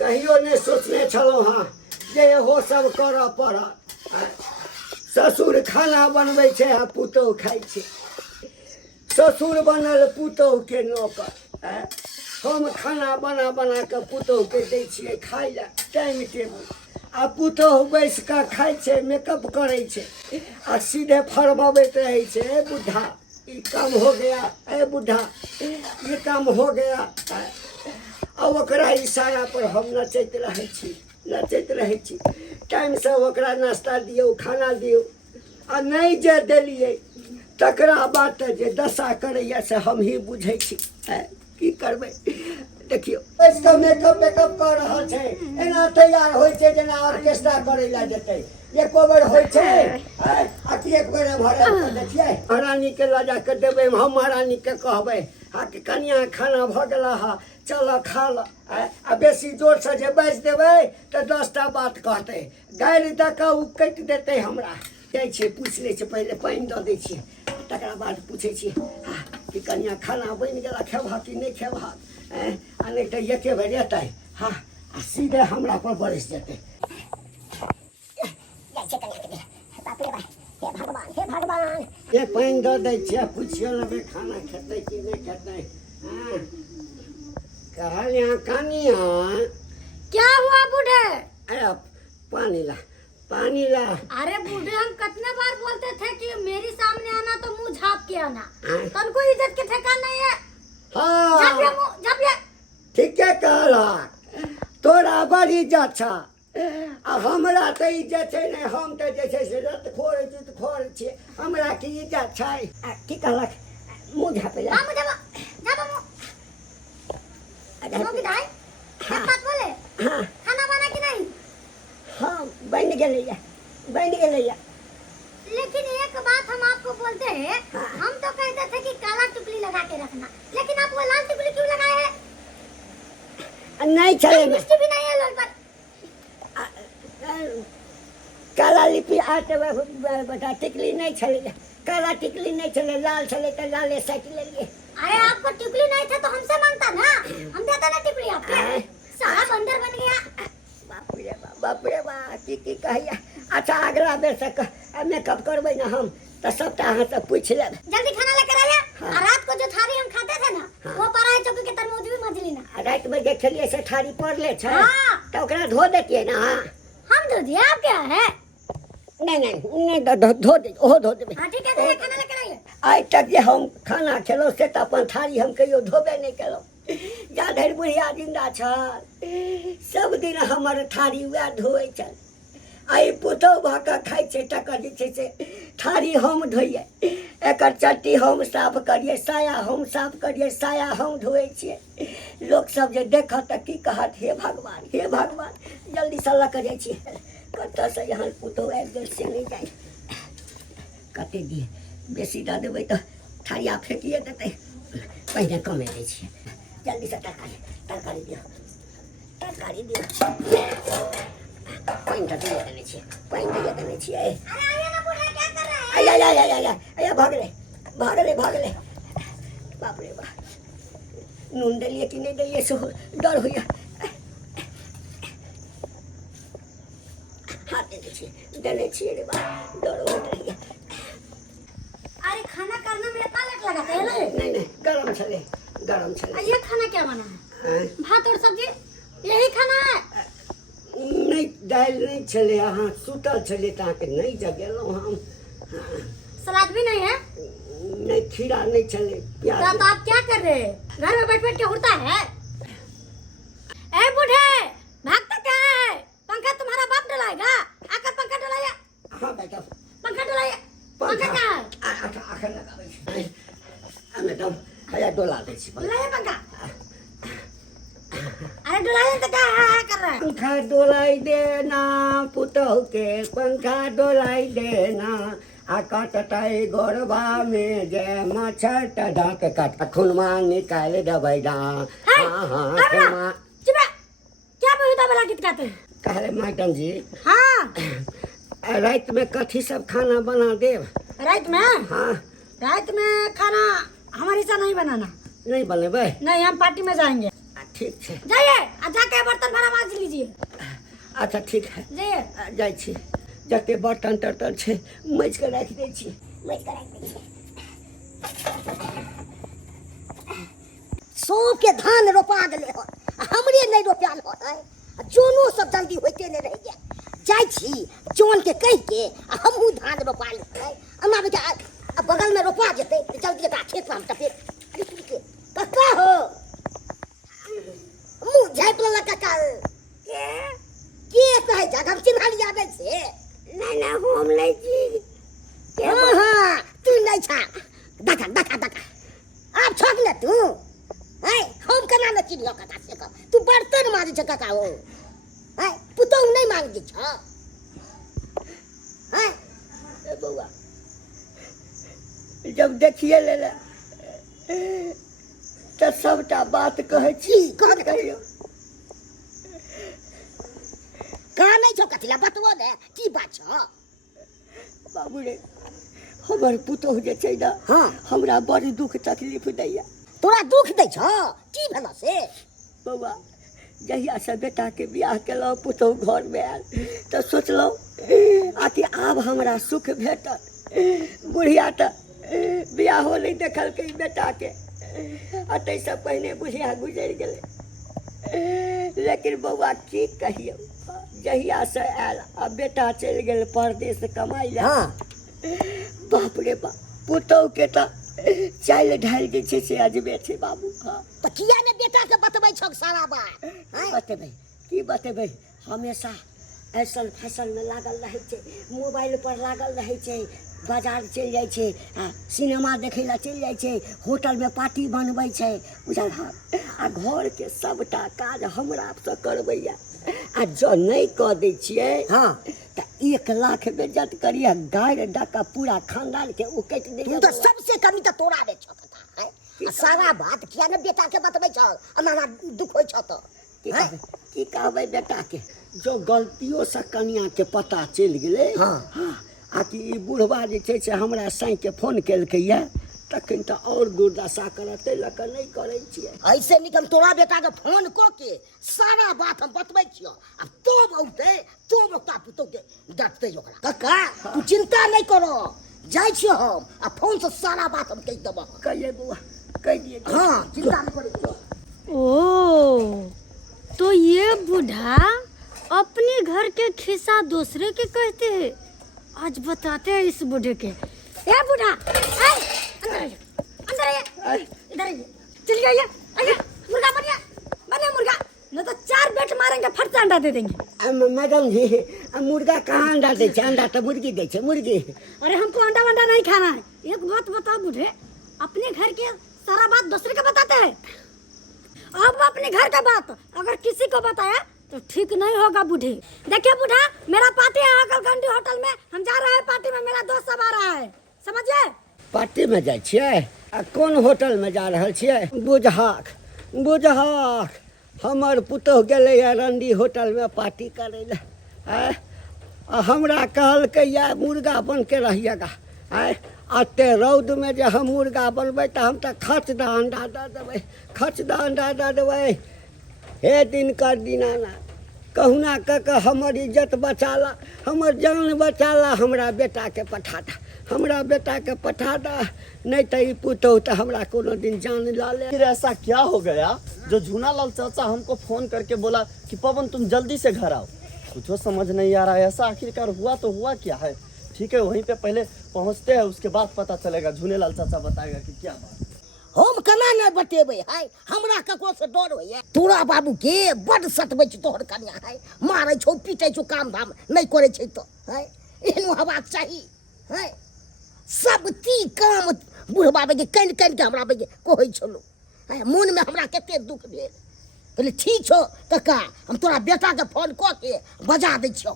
कहियो नहीं सोचने छलहुँ हाँ जे हो सब करऽ पड़त। ससुर खाना बनबै छै आ पुतहु खाइ छै। ससुर बनल पुतहुके नौकर। हम खाना बना बना कऽ पुतहुके दै छियै खाइ लए टाइम टेबुल। आ पुतहु बैसि कऽ खाइ छै, मेकअप करै छै आ सीधे फरमाबैत रहै छै ए बुढ़ा ये काम हो गया, ए बुढ़ा ये काम हो गया। अब ओकरा इशारा पर हम नचैत रहै छी। टाइमसँ ओकरा नाश्ता दियौ, खाना दियौ आ नहीं जे देलियै तकरा बात जे दशा करैया से हम ही बुझै छी। की करबै देखियो बैस कऽ मेकअप कर रहल छै, एना तैयार होइ छै जेना ऑर्केस्ट्रा करै लए जेतै। एको बेर होइ छै आ कि एक बेर भरल देखियै महारानी के लऽ जा कऽ देबै। हम महारानी के कहबै हाँ कि कनिया खाना भऽ गेला हा चल खा ल। आ बेसी जोरसँ जे बाजि देबै तऽ 10टा बात कहतै, गारि दऽ कऽ ओ कटि देतै हमरा। जाइ छियै पूछि लै छियै, पहिले पानि दऽ दै छियै तकरा बाद पूछै छियै हाँ कि कनिया खाना बनि गेला, खेबह कि नहि खेबह। आ नहीं तो एके बेर एतै हाँ आ सीधे हमरा पर बरसि जेतै। हे भगवान ये पानि दऽ दै छियै, पूछियो लेबै खाना खेतै कि नहीं खेतै। कहलिया कनिया क्या हुआ बूढ़े? अरे पानी ला। अरे बूढ़े हम कितने बार बोलते थे कि मेरे सामने आना तो मुंह झाप के आना। तनको इज्जत के ठेकान नहीं है। हाँ झापिए। ठीके कहला, तोरा बड़ी इज्जत छ आ हमरा तऽ इज्जत छै नहीं। हम तऽ जे छै से रत खोर जुत खोर छियै, हमरा की इज्जत छै। की कहलक मुँह झापे ला। हाँ खाना बना कि नहीं? हाँ बन गेलैया। लेकिन एक बात हम आपको बोलते हैं, हम तो कहते थे कि काला टुकली लगा के रखना, लेकिन आप वो लाल टुकली क्यों लगाए हैं? नहीं चले मिष्टी भी नहीं है लोल पर। काला लिपि आटे बेटा टिकली नहीं चले, काला टिकली नहीं चले, लाल चले तो लाले साइड ले लिए। अरे आपको टिकली नहीं था तो हमसे मांगता ना, हम देता ना टिकली आपको। सारा बंदर बन गया। बाप रे बा की कहिया। अच्छा अगला बेर से मेकअप करबै ना हम तो सबटा अहाँ से पूछ लेब। जल्दी खाना लेकर आइए। हाँ। रात को जो थाली हम खाते थे ना, हाँ। वो पराए चौकी के तरमूज भी मजली ना। रात में जे खेलिए से थारी पड़ले छै। हाँ। तो ओकरा धो देतिए ना। हम धो दिए, आप क्या है? नहीं धो दे, ओहो धो देबे। हाँ ठीक है, खाना लेकर आइए। आज तक जे हम खाना खेलो से तो अपन थारी हम कहियो धोबे नहीं केलो। जा धरि बुढ़िया जिंदा छल सब दिन हमर थारी वएह धोए छल। आई पुतहु भऽ कऽ खाइ छै तकर जे छै से थारी हम धोइए, एकर चट्टी हम साफ करिए, साया हम साफ करिए, साया हम धोए छियै। लोक सब जे देखत तऽ की कहत हे भगवान जल्दी से लऽ कऽ जाइ छियै। कतऽसँ यहाँ पुतहु आबि गेल से नहि जाइ। कते दिए बेसी दऽ देबै तऽ थारिया फेंकिए देतै। पहिने कमे दै छियै। जल्दी से तरकारी दियो। पानि तऽ दिए देने छियै। अरे आइए ना बूढ़े, क्या कर रहे हैं? आया भाग ले। बाप रे बाप नून देलिए कि नहीं देलिए से डर होइया। हाथ देने छियै रे बाप, डर होइत रहिए। अरे खाना करने में इतना लेट लगा था नहीं गरम छले। ये खाना क्या बना है? भात और सब्जी यही खाना है? नहीं दालि नहीं छले, अहाँ सुतल छले तऽ अहाँके नहीं जगेलहुँ हम। सलाद भी नहीं है? नहीं खीरा नहीं छले, प्याज। तो आप क्या कर रहे हैं? घर में बैठ के उड़ता है? ए बूढ़े भागता क्या है? पंखा तुम्हारा बाप डलाएगा, आकर पंखा डलाइए। हाँ बेटा पंखा डलाइए। पंखा क्या है? आखन लगाबै छी। मैडम हया डोला दै छी। डलाइए पंखा। अरे डलाइए तो क्या कर रहा है? पंखा डोलाई देना पुतहु के, पंखा डोलाई देना आ कटतै गोरबा में जे मच्छर दाँत काट खूनमा निकाल देबै ना। हाँ खूनमा। क्या बेहुदा वाला गीत गाते हैं? कहले मैडम जी हाँ रात में कथी सब खाना बना देव? रात में? हाँ रात में खाना हमारे से नहीं बनाना। नहीं बनेबै? नहीं, हम पार्टी में जाएंगे। ठीक है जाइए, जाके बर्तन भरा मांज लीजिए। अच्छा ठीक है, जी जाइ छी। जते बर्तन तर्तन छै मैज के राखि दै छी, मैज के राखि दै छी। सबके धान रोपा गेले हो, हमरे नहीं रोपायल हो है। जोनो सब जल्दी होते नहीं रह गया। जाय छी जोन के कह के हमहू धान रोपा ले है। अम्मा बेटा बगल में रोपा जेते तो जल्दी का खेत में हम टपे कक्का हो मुंह झाइप ला कक्का के कहे जगह चिन्हा लिया दे से नहीं ना हम नहीं छी। हां तू नहीं छा दका दका दका आप छोक ले तू है। हम केना न चिन्हियो कक्का से का तू बर्तन मारे छ कक्का हो है। पुतौ नहीं मांग दे छ है। ए बउआ जब देखिए ले तो सबटा बात कहे छी। कह कहियो कहा नहीं छो कथिला बतबो दे की बात छ। बाबू रे हमर पुतोह जे छै ना हाँ हमरा बड़ दुख तकलीफ दैया। तोरा दुख दै छ की भेला से। बउआ जहिया से बेटा के बियाह केलहुँ पुतोह घर में आयल तो सोचलहुँ आकि आब हमरा सुख भेटत। बुढ़िया तो बियाहो नहीं देखलकै बेटा के आ तैसे पहले बुढ़िया गुजर गेलै। लेकिन बउआ की कहियो जहिया से आयल आ बेटा चलि गेल परदेश कमाई ले। हाँ बाप रे बाप पुतोह के तो चाल ढाल जे छै से अजबे छै बाबू। हाँ तो किया ने बेटा के बतबै छ सारा बात हैं। बतेबै की बतेबै हमेशा ऐसल फैसल में लागल रहे छै, मोबाइल पर लागल रहे छै, बाजार चल जाए छै, सिनेमा देखे ला चल जाए छै, होटल में पार्टी बनबै छै बुझल। हाँ आ घर के सबटा काज हमरा से करबैया आ जो नहीं कह दै छियै हाँ तो 1 लाख बेइज्जत करिया गाड़ डाका पूरा खानदान के उकट तू देगा। तो सबसे कमी तो तोरा रे छ कथा है। सारा बात किया ने बेटा के बतबै छ अनाना दुख होय छ तो की कहबै बेटा के जो गलतियों से कनिया के पता चल गेलै। हाँ आ कि ई बुढ़वा जे छै से हमरा साई के फोन केलकै या तखन तो और दुर्दशा करत लक नहीं करे छियै। ऐसे निकम तोरा बेटा के फोन को के सारा बात हम बतबै छियो। अब तो बहुते तो बता पुतो के डरते ओकरा कक्का तू चिंता नहीं करो जाय छियो हम आ फोन से सारा बात हम कह देबो। कहिए बुआ कह दिए। हां चिंता नहीं करो। ओ तो ये बूढ़ा अपने घर के खिस्सा दूसरे के कहते हैं। आज बताते हैं इस बूढ़े के। ए बूढ़ा अंदर आइए, अंदर आइए, इधर आइए, चल आइए, आइए मुर्गा बनिए, बनिए मुर्गा, नहीं तो 4 बेट मारेंगे फट से अंडा दे देंगे। मैडम जी मुर्गा कहाँ अंडा दे छै? अंडा तो मुर्गी दे छै मुर्गी। अरे हमको अंडा वंडा नहीं खाना है। एक बात बताओ बूढ़े, अपने घर के सारा बात दूसरे को बताते हैं। अब अपने घर का बात अगर किसी को बताया तो ठीक नहीं होगा बूढ़े। देखिए बूढ़ा मेरा पार्टी है अकलकंडी होटल में, हम जा रहे हैं पार्टी में, मेरा दोस्त सब आ रहा है समझिए। पार्टी में जाइ छियै आ कोन होटल में जा रहल छियै? बुझाक बुझाक हमर पुतोह गेलै है रंडी होटल में पार्टी करे ले। आ हमरा कहलकै या मुर्गा बन के रहिएगा। अते रौद में जे हम मुर्गा बनबै तो हम तो खचदा अंडा दे देबै, खचदा अंडा दे देबै। हे दिनकर दीनानाथ कहुना कह हमर इज्जत बचा ला, हमर जान बचा ला, हमरा बेटा के पठा दा, हमरा बेटा के पठा दा, नहीं तो ई पुतोह तो हमरा कोनो दिन जान ला ले। फिर ऐसा क्या हो गया जो झूनालाल चाचा हमको फोन करके बोला कि पवन तुम जल्दी से घर आओ? कुछ समझ नहीं आ रहा है। ऐसा आखिरकार हुआ तो हुआ क्या है? ठीक है वहीं पे पहले पहुंचते हैं, उसके बाद पता चलेगा। झूनेलाल चाचा बताएगा कि क्या बात। हम केना नहीं बतेबै है। हमरा ककरो से डर होइए? तोरा बाबू के बड सतबै छ तोहर कन्या है, मारै छौ पीटै छौ, काम धाम नहीं करे छै तो है। एहनो हेबाक चाही है। सब ती काम बुढ़बा के कन कन के हमरा बगे कहै छलो है। मन में हमरा कते दुख भेल। कहले ठीक छौ कक्का हम तोरा बेटा के फोन क के बजा दै छियो।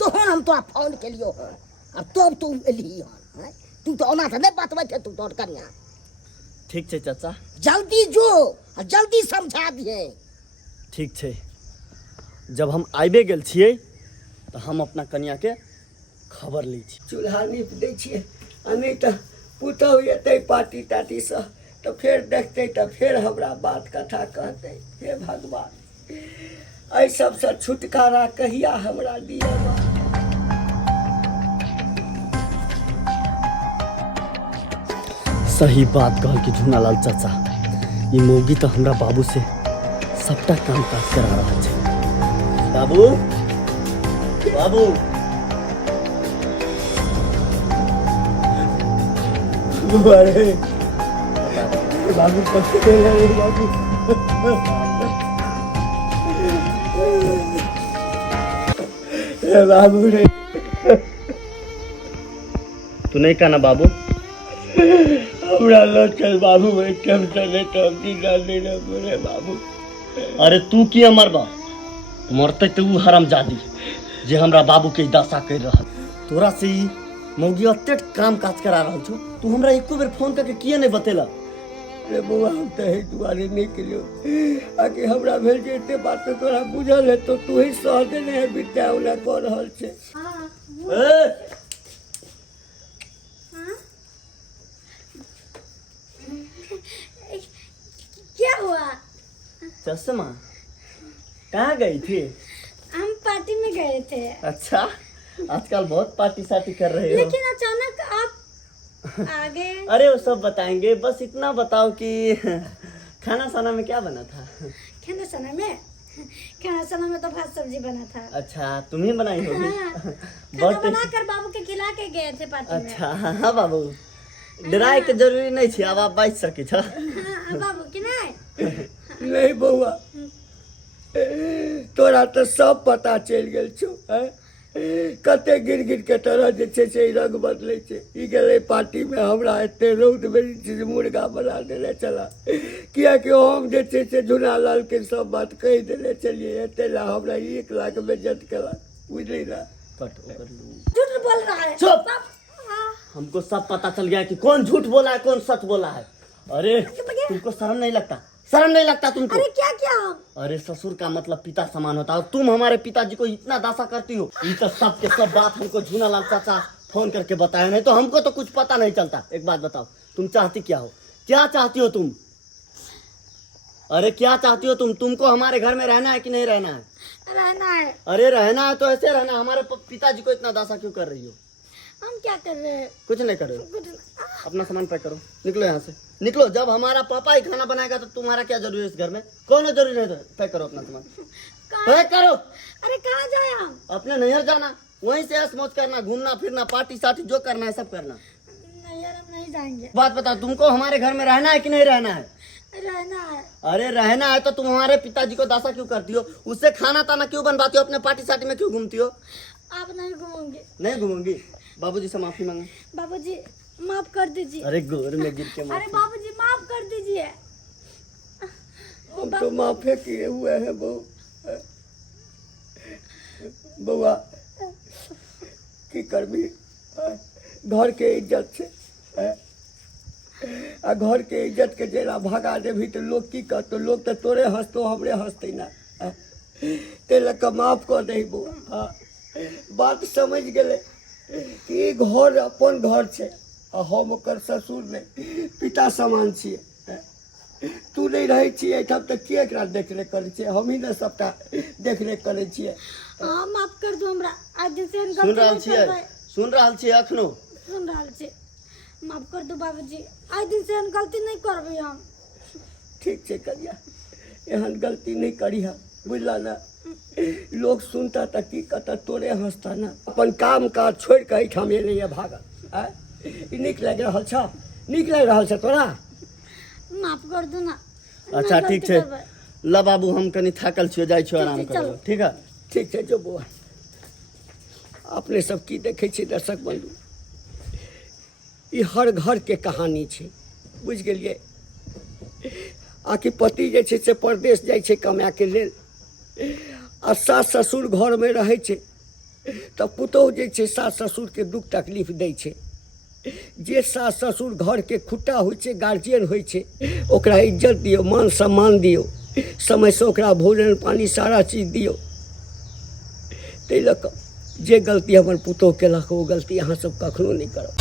तोहन हम तोरा फोन केलियो हन आ तब तू एलही हन है। तू तो ओना त नहीं बतबै छै तू तोहर कन्या। ठीक है चाचा, जल्दी जो जल्दी समझा दिए। ठीक है जब हम आबे गेल छियै तो हम अपना कन्या के खबर लै छी। चूल्हा नीप दै छियै आ नहीं तो पुतोह एतै पार्टी तार्टी से तो फिर देखते तो फिर हमरा बात कथा कहते। हे भगवान एहि सबसे छुटकारा कहिया हमरा दिया बा? सही बात कहल कि झूनालाल चाचा, ये मौगी तो हमरा बाबू से सबटा काम काज करा रहा है। बाबू बाबू अरे बाबू पकड़े रे बाबू। बाबू रे तू नहीं कहना बाबू? हमरा लचल बाबू में कम चले तो डाले रे बोले बाबू। अरे तू किया मरबा? मरते तो ऊ हरामजादी जे हमरा बाबू के दशा कर रहा। तोरा से ही मौगी अत्ते काम काज करा रहा छो, तू हमरा एको बेर फोन करके किया नहीं बतेला? रे बउआ हम तो है दुआरे निकलियो आके हमरा भेल जे एते बात तो तोरा बुझल है तो तू ही सह देने है विद्या उला कर रहल छे। ए क्या हुआ? चश्मा कहाँ गई थी? हम पार्टी में गए थे। अच्छा, आजकल बहुत पार्टी सार्टी कर रहे हो। लेकिन अचानक आप आ गए। अरे वो सब बताएंगे, बस इतना बताओ कि खाना साना में क्या बना था? खाना साना में तो भात सब्जी बना था। अच्छा, तुम ही बनाई होगी। हाँ, खाना बहुत बनाकर बाबू के खिला के गए थे पार्टी में। अच्छा हाँ बाबू, डराए के जरूरी नहीं छे, अब आप बाइज सके छ। हाँ, बाबू की नहीं। नहीं बउआ तोरा तो सब पता चल गेल छो। कते गिर गिर के तरह जे छे से रंग बदले छे। ई गेले पार्टी में हमरा एते रौद में चीज मुर्गा बना देले चला, किया कि हम जे छे से झूनालाल के सब बात कह देले चलिए एते ला हमरा 1 लाख में जज केला बुझली ना। झूठ बोल रहा है। चुप! हाँ, हमको सब पता चल गया कि कौन झूठ बोला है कौन सच बोला है। अरे तुमको शर्म नहीं लगता? शर्म नहीं लगता तुमको? अरे क्या क्या? अरे ससुर का मतलब पिता समान होता है, और तुम हमारे पिताजी को इतना दासा करती हो। ये तो सब के सब बात हमको झूनालाल चाचा फोन करके बताया, नहीं तो हमको तो कुछ पता नहीं चलता। एक बात बताओ, तुम चाहती क्या हो? क्या चाहती हो तुम? अरे क्या चाहती हो तुम? तुमको हमारे घर में रहना है कि नहीं रहना है? रहना है। अरे रहना है तो ऐसे रहना। हमारे पिताजी को इतना दासा क्यों कर रही हो? हम क्या कर रहे हैं? कुछ नहीं करो, कुछ अपना सामान पैक करो, निकलो यहाँ से, निकलो। जब हमारा पापा ही खाना बनाएगा तो तुम्हारा क्या जरूरी है इस घर में? कौन जरूरी नहीं, तो पैक करो अपना सामान, पैक करो। अरे कहाँ जाए हम? अपने नैहर जाना, वहीं से ऐश मौज करना, घूमना फिरना, पार्टी सार्टी जो करना है सब करना। नहीं यार, हम नहीं जाएंगे। बात बताओ, तुमको हमारे घर में रहना है कि नहीं रहना है? रहना है। अरे रहना है तो तुम हमारे पिताजी को दासा क्यों करती हो? उससे खाना ताना क्यों बनवाती हो? अपने पार्टी सार्टी में क्यों घूमती हो? आप नहीं घूमोगे। नहीं घूमूंगी। बाबूजी से माफी मांगे। बाबूजी माफ कर दीजिए। अरे गोर में गिर के अरे माफी। बाबूजी माफ कर दीजिए। हम तो माफे किए हुए हैं बउआ की करबी घर के इज्जत से। आ घर के इज्जत के जेना भगा देभी तो लोग की कहतो? लोग तो तोरे हंसतो हमरे हंसते ना। ते लक माफ कर दे बउआ। हाँ, बात समझ गए कि घर अपन घर छे आ हम ओकर ससुर नहीं पिता समान छिए। तू नहीं रहे छिए एहिठाम तऽ के एकरा देख रेख करै छै? हम ही ने सबटा देख रेख करै छिए। हाँ, माफ कर दो हमरा। आज से हम सुन गलती रहल नहीं छियै? करबै। सुन रहल छियै अखनो? सुन रहल छी। माफ कर दो बाबूजी, आज दिन से हम गलती नहीं करबै। हम ठीक छै करिया, एहन गलती नहीं करिहा, बुझला ना? लोग सुनता तऽ की कहता? तोरे हंसता ना। अपन काम काज छोड़ के एहिठाम एलैए भागल। ई नीक लागि रहल छ? नीक लागि रहल छ तोरा? माफ कर दो ना। अच्छा नहीं ठीक गलती छै, करबै। ला बाबू हम कनी थाकल छियै, जाइ छियै आराम ठीक छै, करो। चलो। ठीक है? ठीक छै जो बौआ। अपने सब की देखै छी दर्शक बंधु, ई हर घर के कहानी छै, बुझ गेलिए? आकि पति जे छै से परदेश जाइ छै कमाए के लेल, आ सास ससुर घर में रहै छै तऽ पुतौह जे छै सास ससुर के दुख तकलीफ दै छै। जे सास ससुर घर के खुट्टा होइ छै, गार्जियन होइ छै, ओकरा इज्जत दियौ, मान सम्मान दियौ, समय से ओकरा भोजन पानी सारा चीज दियौ। ताहि लऽ कऽ जे गलती हमर पुतौह केलक ओ गलती अहाँ सब कखनो नहि करब।